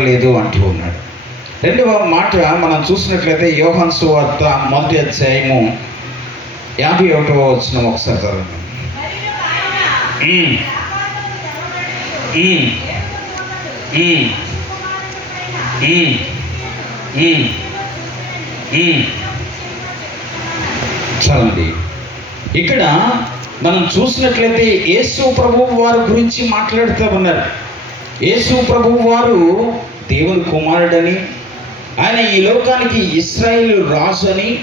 కనబడలేదు అంటూ ఉన్నాడు. రెండవ మాట మనం చూసినట్లయితే యోహన్ సువార్త మొదటి అధ్యాయము యాభై ఒకటవ వచ్చిన ఒకసారి చదవండి. ఉమ్. ఇక్కడ మనం చూసినట్లయితే యేసు ప్రభువు వారి గురించి మాట్లాడుతూ ఉన్నారు. యేసు ప్రభువు వారు దేవుని కుమారుడని ఆయన ఈ లోకానికి ఇస్రాయిల్ రాజు అని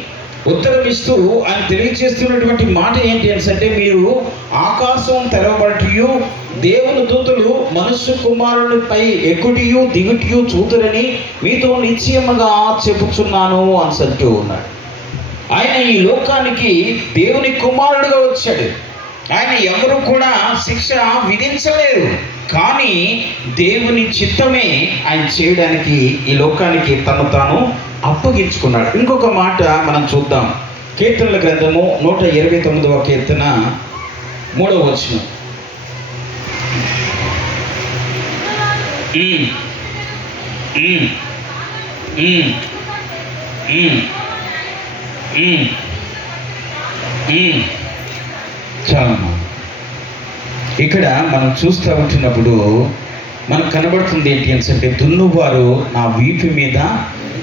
ఉత్తరమిస్తూ ఆయన తెలియజేస్తున్నటువంటి మాట ఏంటి అంటే మీరు ఆకాశం తెరవబడియు దేవుని దూతలు మనుష్య కుమారునిపై ఎక్కుటియు దిగుటియు చూతురని మీతో నిశ్చయముగా చెప్పుచున్నాను అని అంటూ ఉన్నాడు. ఆయన ఈ లోకానికి దేవుని కుమారుడుగా వచ్చాడు. ఆయన ఎవరు కూడా శిక్ష విధించలేరు. కానీ దేవుని చిత్తమే ఆయన చేయడానికి ఈ లోకానికి తను తాను అప్పగించుకున్నాడు. ఇంకొక మాట మనం చూద్దాం. కీర్తనల గ్రంథము నూట ఇరవై తొమ్మిదవ కీర్తన మూడవ వచనం. చాలా ఇక్కడ మనం చూస్తూ ఉంటున్నప్పుడు మనకు కనబడుతుంది ఏంటి అని అంటే దున్నువారు నా వీపు మీద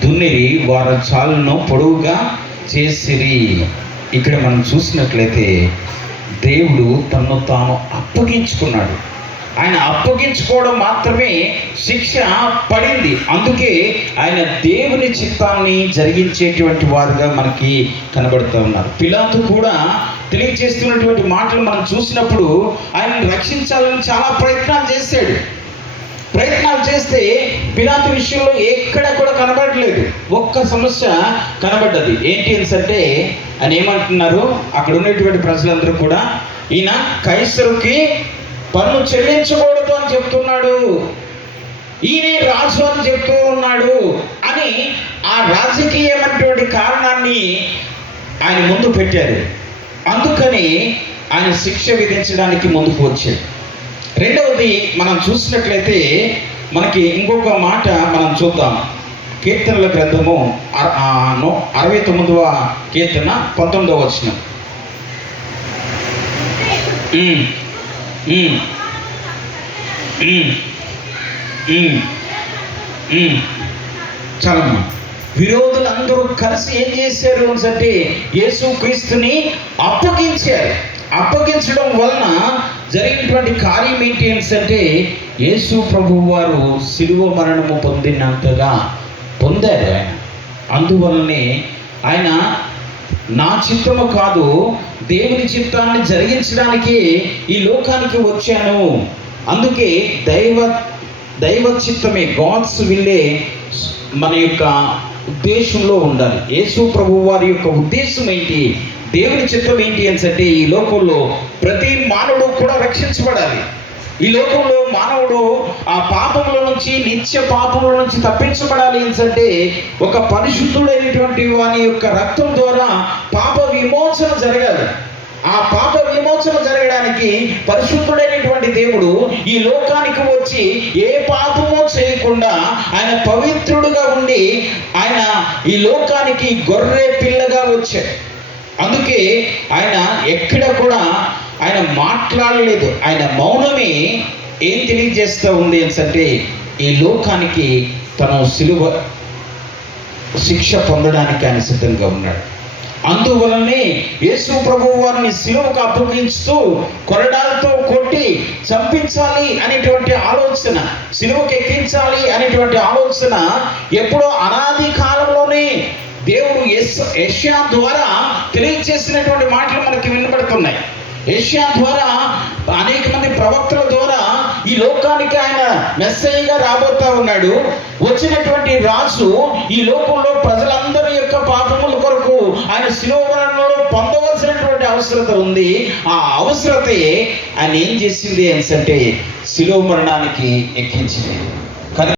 దున్నిరి వారి చాలును పొడవుగా చేసిరి. ఇక్కడ మనం చూసినట్లయితే దేవుడు తను తాను అప్పగించుకున్నాడు. ఆయన అప్పగించుకోవడం మాత్రమే శిక్ష పడింది. అందుకే ఆయన దేవుని చిత్తాన్ని జరిగించేటువంటి వారుగా మనకి కనబడుతూ ఉన్నారు. పిలాతు కూడా తెలియజేస్తున్నటువంటి మాటలు మనం చూసినప్పుడు ఆయనను రక్షించాలని చాలా ప్రయత్నాలు చేశాడు ప్రయత్నాలు చేస్తే పిలాతు విషయంలో ఎక్కడ కూడా కనబడలేదు. ఒక్క సమస్య కనబడ్డది. ఏంటి అని అంటే ఆయన ఏమంటున్నారు? అక్కడ ఉన్నటువంటి ప్రజలందరూ కూడా ఈయన కైసరుకి పన్ను చెల్లించకూడదు అని చెప్తున్నాడు. ఈయనే రాజు అని చెప్తూ ఉన్నాడు. అని ఆ రాజకీయమైనటువంటి కారణాన్ని ఆయన ముందు పెట్టారు. అందుకని ఆయన శిక్ష విధించడానికి ముందుకు వచ్చాడు. రెండవది మనం చూసినట్లయితే మనకి ఇంకొక మాట మనం చూద్దాం. కీర్తనల గ్రంథము అరవై తొమ్మిదవ కీర్తన పంతొమ్మిదవ వచ్చిన చాలమ్మా. విరో ఉమ్, అందరూ కలిసి ఏం చేశారు అంటే యేసు క్రీస్తుని అప్పగించారు. అప్పగించడం వలన జరిగినటువంటి కార్యం ఏంటి అంటే యేసు ప్రభు వారు శిలువ మరణము పొందినంతగా పొందారు ఆయన. అందువలనే ఆయన నా చిత్తము కాదు దేవుని చిత్తాన్ని జరిగించడానికి ఈ లోకానికి వచ్చాను. అందుకే దైవ దైవ చిత్తమే గాడ్స్ విల్లే మన యొక్క ఉద్దేశంలో ఉండాలి. యేసు ప్రభు వారి యొక్క ఉద్దేశం ఏంటి? దేవుని చిత్తం ఏంటి అని అంటే ఈ లోకంలో ప్రతి మానవుడు కూడా రక్షించబడాలి. ఈ లోకంలో మానవుడు ఆ పాపముల నుంచి నిత్య పాపముల నుంచి తప్పించబడాలి అని అంటే ఒక పరిశుద్ధుడైనటువంటి వాని యొక్క రక్తం ద్వారా పాప విమోచన జరగాలి. ఆ పాప విమోచన జరగడానికి పరిశుద్ధుడైనటువంటి దేవుడు ఈ లోకానికి వచ్చి ఏ పాపమో చేయకుండా ఆయన పవిత్రుడుగా ఉండి ఆయన ఈ లోకానికి గొర్రె పిల్లగా వచ్చాడు. అందుకే ఆయన ఎక్కడ కూడా ఆయన మాట్లాడలేదు. ఆయన మౌనమే ఏం తెలియజేస్తూ ఉంది అని అంటే ఈ లోకానికి తను సిలువ శిక్ష పొందడానికి ఆయన సిద్ధంగా ఉన్నాడు. అందువలనే యేసు ప్రభు వారిని శిలువకు అప్పగించుతూ కొరడాలతో కొట్టి చంపించాలి అనేటువంటి ఆలోచన శిలువకు ఎక్కించాలి అనేటువంటి ఆలోచన ఎప్పుడో అనాది కాలంలోనే దేవుడు ఎస్ యష్యా ద్వారా తెలియజేసినటువంటి మాటలు మనకి వినబడుతున్నాయి. యష్యా ద్వారా అనేక మంది ప్రవక్తల ద్వారా ఈ లోకానికి ఆయన మెస్సయ్యగా రాబోతా ఉన్నాడు. వచ్చినటువంటి రాజు ఈ లోకంలో ప్రజలందరూ ఆయన శిలోవరణలో పొందవలసినటువంటి అవసరత ఉంది. ఆ అవసరతే ఆయన ఏం చేసింది అని అంటే శిలో మరణానికి ఎక్కించింది.